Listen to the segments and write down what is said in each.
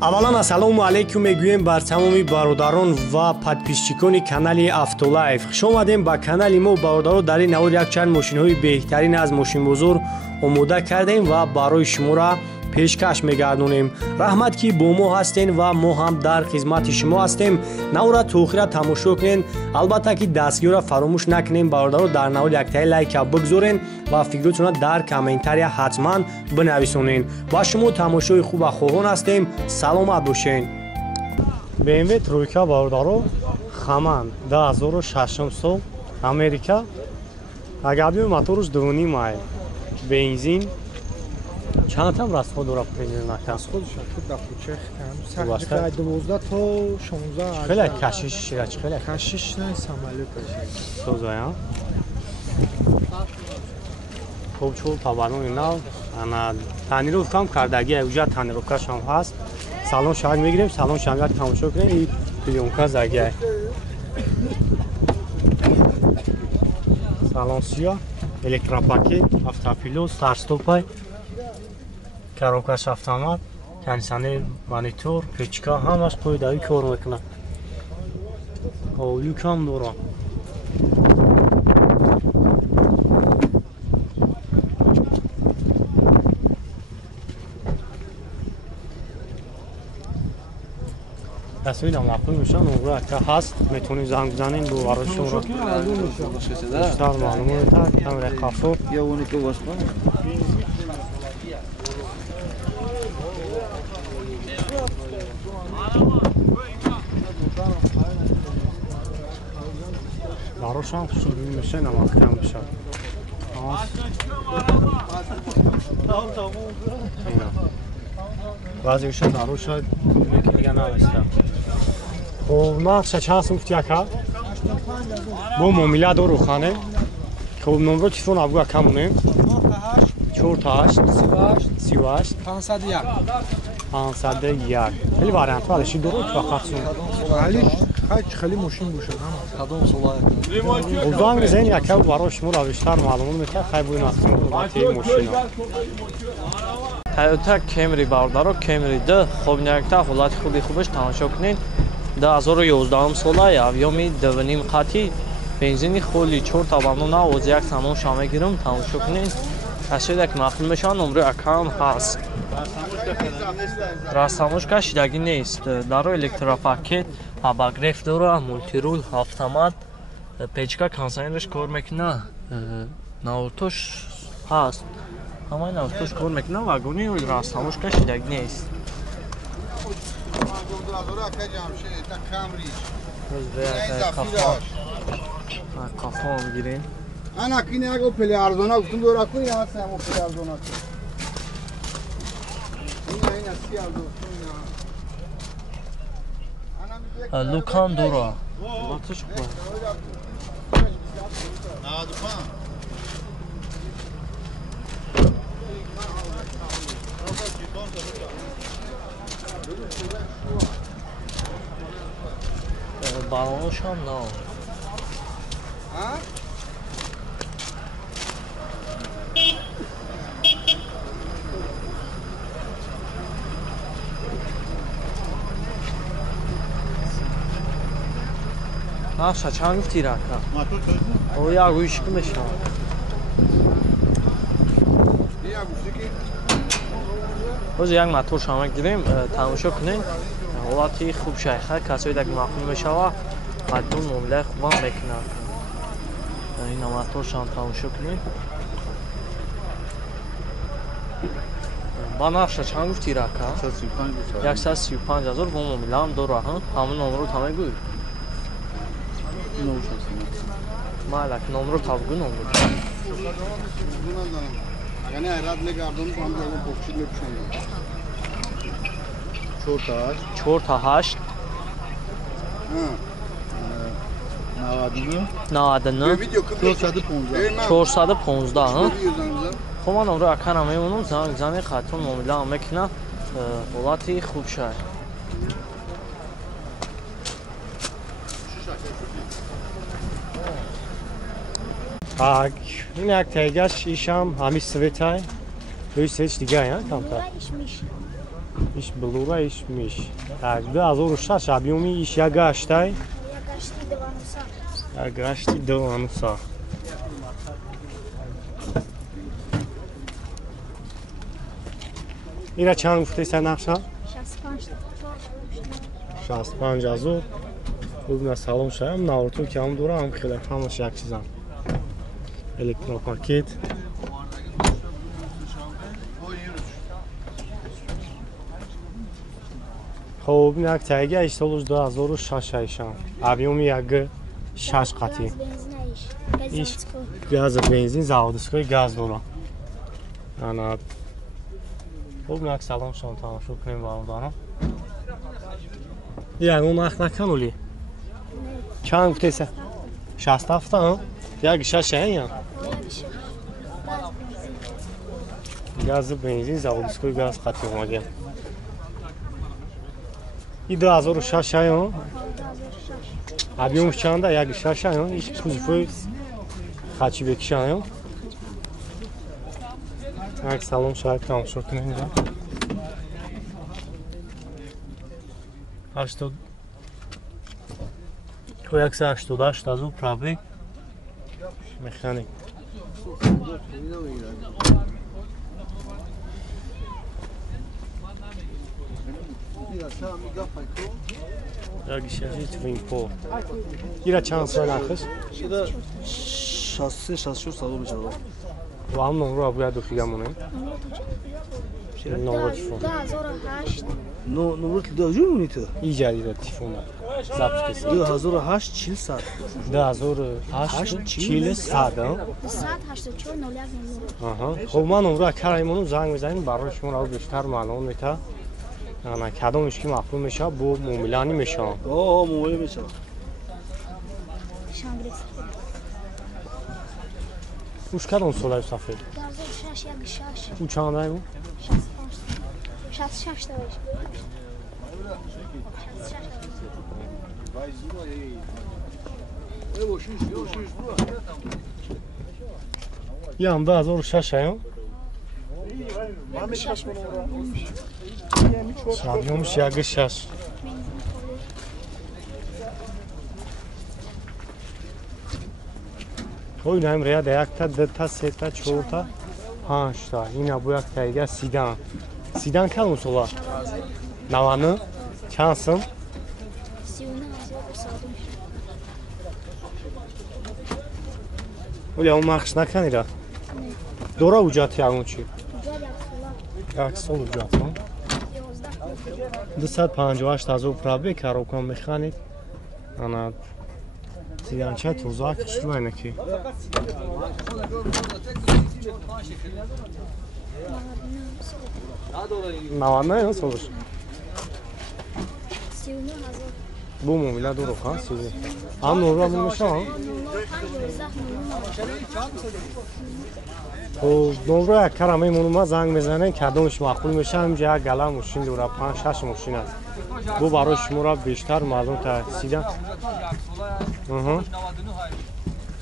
аввалан ассалому алайкум мегӯем бар тамоми бародарон ва подписчикони канали Автолайф. Хуш омадем ба канали мо. бародаро дар ин ҳавол якчанд мошинҳои беҳтарин аз мошинбозор омода кардем ва барои шуморо пешкаш мегардонем. раҳмат ки бо мо ҳастен ва мо ҳам дар хизмати шумо ҳастем. навора то охира тамошо кунен. албатта ки дастгиёра фаромӯш накунем. бародаро дар наҳол яктаи лайка бигзорен ва фикротона дар комментария ҳатман бинависонен. ба шумо тамошои хуба хоҳон ҳастем. саломат бошен. BMW тройка бародаро хаман 2006 сол Америка. агабли моторуш 2.5 май бензин. چند هم راسخود داره پنجره نکرد خودش تو دفترچه خیلی سخت 12 تا 16 خیلی کشیش شیرچ خیلی کشیش نه سامالیت باشه سوزایا خوب چول تابانو اینا انا تنیروف کم کردگی اوجا تنیروفکاش هم هست سالن شاگ میگیریم سالن شاگ تماشا کنیم این پلیونکا زگه سالن سیاه الکتروپاکت автопилот старт-стопай коробкаш автомат кондиционер монитор печка ҳамаш қоидави кор мекунад ҳолӣ кам дорам تصویر معقول میشن اونجا که هست میتونیم زنگ بزنیم به براشون رو بیشتر معلومات کامل کافو یا اونی که واسه براشون خوشی میشه نمک کم میشه بعضیش داروش یکی دیگه نوشته خب نقش چند سوفتی اکا با معامله دارو خانه خب نمره تلفن ابگو کمونه 48 38 501 خیلی وارنت ولی چی درو فقط ولی خیلی ماشین باشه کدوم صلاحیت بودن زین یکا براش مو بیشتر معلومات میده خیلی بوین اصلا ماشین Toyota Camry бародаро Camry 2 хоб някта ҳолати хуби хубаш тамошо кунед 2011 сола авёми 2.5 қати бензини холи 4 табану на оз як самон шама гирам тамошо кунед ашеда ки мақбул мешавад номери аккаунт ҳаст расамошка шидаги нест даро электропакет абагреф дора мультирул автомат печка кондиционерш кор мекунад навтош ҳаст ҳамаи навтош кор мекунад вагони расамошка шидаги нест кафон гирем انا کی نه اگه پلی ارزونه گفتم دورا کنی یا مثلا مو پلی ارزونه اینا سی ارزونه لوکان دورا لاتش خوب بالونش هم نه نقشه چند گفتی رکا؟ او یا گویش که میشم روز یک موتور شما گیریم تماشا کنین حالتی خوب شیخه کسایی که مقبول میشوه حتون معامله خوبم میکنن این موتور شما تماشا کنین با نقشه چند گفتی رکا؟ 135,000 با معامله هم دو راه همون نمرو تمام گوی مالک نمرو تابگو نمرو اگر نه ایراد نگردم تو هم دیگه بخشید میپشم 4 تا 8 99 415 خب من نمرو اکن همه اونم زنگ زنی خطون معامله هم میکنه حالتی خوب شد این یک تایگش ایشم همی سویت های روی سویچ دیگه های کمتر Ish blura, ish mish. Tak, 2006 объёми ish як гаштай? Як гашти 90. Ира чанд гуфтаи сар нақша? 65,000. Бубна салом шаям, навруту ки ҳам дора, ҳам хеле ҳамаш як чизам. Электропакет. Хоб, як тайга иш солуш 2006 айшам. Объёми як 6 қати. Иш газ бензин, заводской газ дора. Ана хоб, як салом шам тамошо кунем бародарам. Як он нақ наканули? Чанд гуфтеса? 67 ҳам? Як 6 ҳам? Газ бензин, заводской газ қати омадем. И 2006 ҳам? Объёмш чанда? Як 6 ҳам? Иш кузуфои хачи бекиша ҳам? Як салом шаҳр тамошо кунем ҷа. 80 188,000 пробег. Механик. Як ишари твинпо. Ира чанд сол нахш? Ира 63-64 сало бечава. Ва ҳам номро бояд духигамонем. Номро телефон. 2008 Номро телефон то? Иҷарида телефона. Запис кеси. 2008 40 сад. 2008 40 сад. 184 Аҳа. Хоб ман номро караймону занг мезанем барои шумо бештар маълум мета. Ана кадомиш ки мафҳум мешавад бо муомилаҳанӣ мешавад. Муомила мешавад. Уш кадом солаи сафед? 2006 У чандаи ӯ? 66 даваш. Ям 2006 ҳам? Объёмш як 6. Ой, наим реда якта, дта, сета, чорта, панҷта. Ина бу якта ига сидан. Сидан кадом сола? 90? Чанд сум? 39 Оля, он махш наканира? Дора уҷати ягон чи? Як сол уҷат, ҳа? 258,000 пробег, коробка механик. Ана сиданча тоза кишту айнаки. Навадна ё солш? 39,000. Бу муомила дурух, ҳа? Ҳам номро мешавад? Номро як кара мемонум, занг мезанем, кадомиш мақбул мешавад. Ҳаминҷа як гала мошин дора, 5-6 мошин аст. Бу барои шуморо бештар маълум тарсида.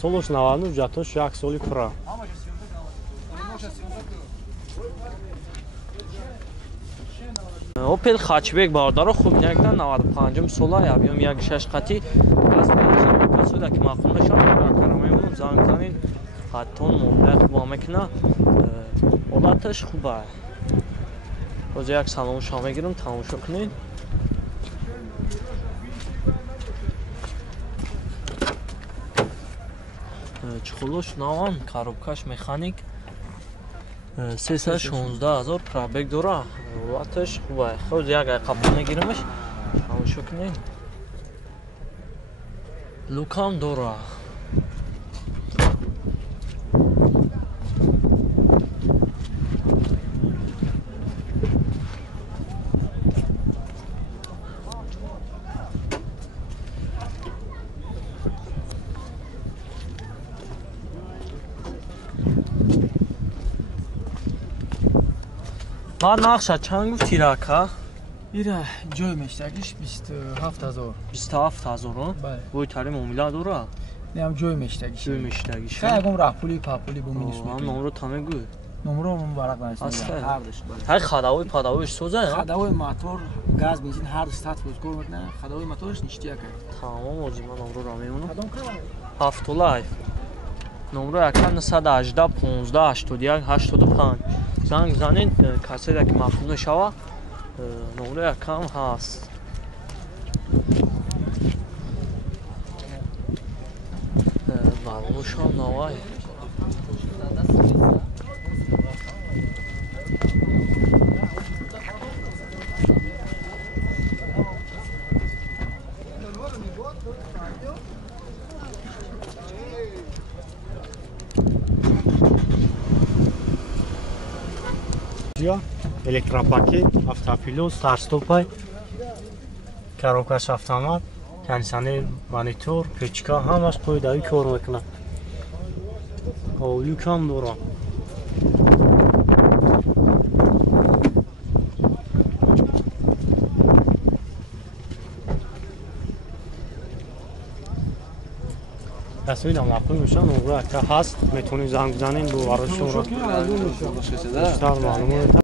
Солош 99, ҷатош як соли пура. Opel Hatchback бародаро хуб якта 95 сола объём як 6 қати газ бензин касода ки мақбул мешавад карамаем занг занин хаттон муомила хуба мекуна ҳолаташ хуба боз як салом шумо мегирам тамошо кунед чухулош наван коробкаш механик 316,000 пробег дора ҳолаташ хуба ход як қабул мегирамаш тамошо кунед лукам дора ма нақша чанд гуфти рака? Ира ҷой мештагиш 27,000. 27,000 Бале. бӯи тари муомила дора? Ням ҷой мештагиш. ҷой мештагиш. Ягон раҳпули папули буминиш мекунӣ. Номро та мегӯ. номерон барақ Аста. наистин ҳардаш ҳай хадавои падавоиш соза хадавои мотор газ бензин ҳардаш статус кор мекунад хадавои моториш ништия кард тамом оҷи ман номроро мемонам ҳафтулаев номро якан 118 15 81 85 занг занед каседе ки мафтун мешава номро якам ҳаст балошам навай электропакет, автопилот, старт-стопай, коробкаш автомат, кондиционер, монитор, печка ҳамаш қоидави кор мекунад. Люкам дорам. Дастави намақуй мешан номро якта ҳаст метавонед занг бизанед бо варшонро бештар маълумот